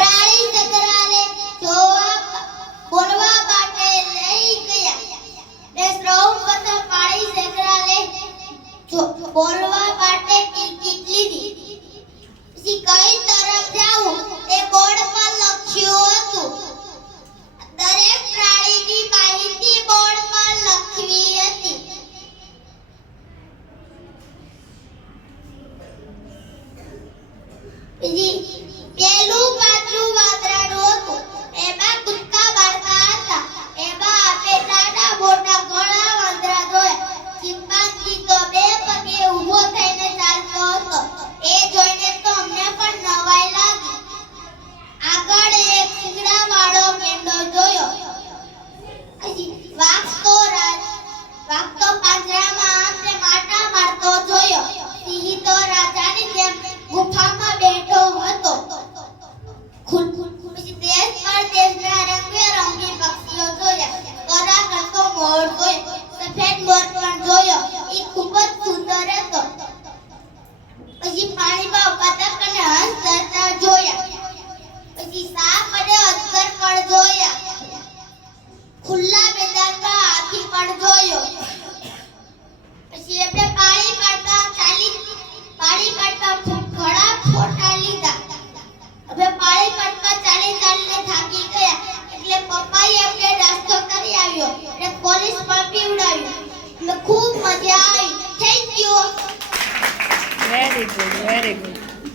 પ્રાણી સંગ્રહાલય જોવા બોલવા માટે લઈ ગયા ને સૌપ્રથમ પ્રાણી સંગ્રહાલય બોલવા માટે ટિકિટ લીધી. પછી કઈ તરફ જાવું તે બોર્ડ પર લખ્યું હતું. દરેક પ્રાણીની માહિતી બોર્ડ પર લખવી હતી. પેલું પાછું વાંદરાનું હતું. એમાં કૂદકા મારતા હતા. એમાં આપણે નાના મોટા ઘણા વાંદરા જોયા. ચિમ્પાન્જી તો બે પગે ઊભો થઈને ચાલતો હતો. એ જોઈને તો અમને પણ નવાઈ લાગી. આગળ એક શિંગડાવાળો ગેંડો જોયો. વાઘ તો પાંજરામાં આંતરે માટા મારતો જોયો. સિંહ તો રાજાની જેમ ગુફામાં બેઠો હતો. પછી દેશ પરદેશના રંગબેરંગી પક્ષીઓ જોયા. કરા કરતો મોર જોયો. સફેદ મોર પણ જોયો. એ ખૂબ જ સુંદર હતો. પછી પાણીમાં બતક અને હંસ તરતા જોયા. પછી સાપ અને અજગર પણ જોયા. ખુલ્લા મેદાનમાં હાથી પણ જોયો. પછી એમને પાણી પાડતા ઘણા ફોટા લીધા. હવે પાણી પાડતા ચાલીને થાકી ગયા. એટલે પપ્પાએ એમને નાસ્તો કરી આવ્યો અને પોલીસ પણ પીવડાવ્યું. એટલે ખૂબ મજા આવી. Thank you. Very good.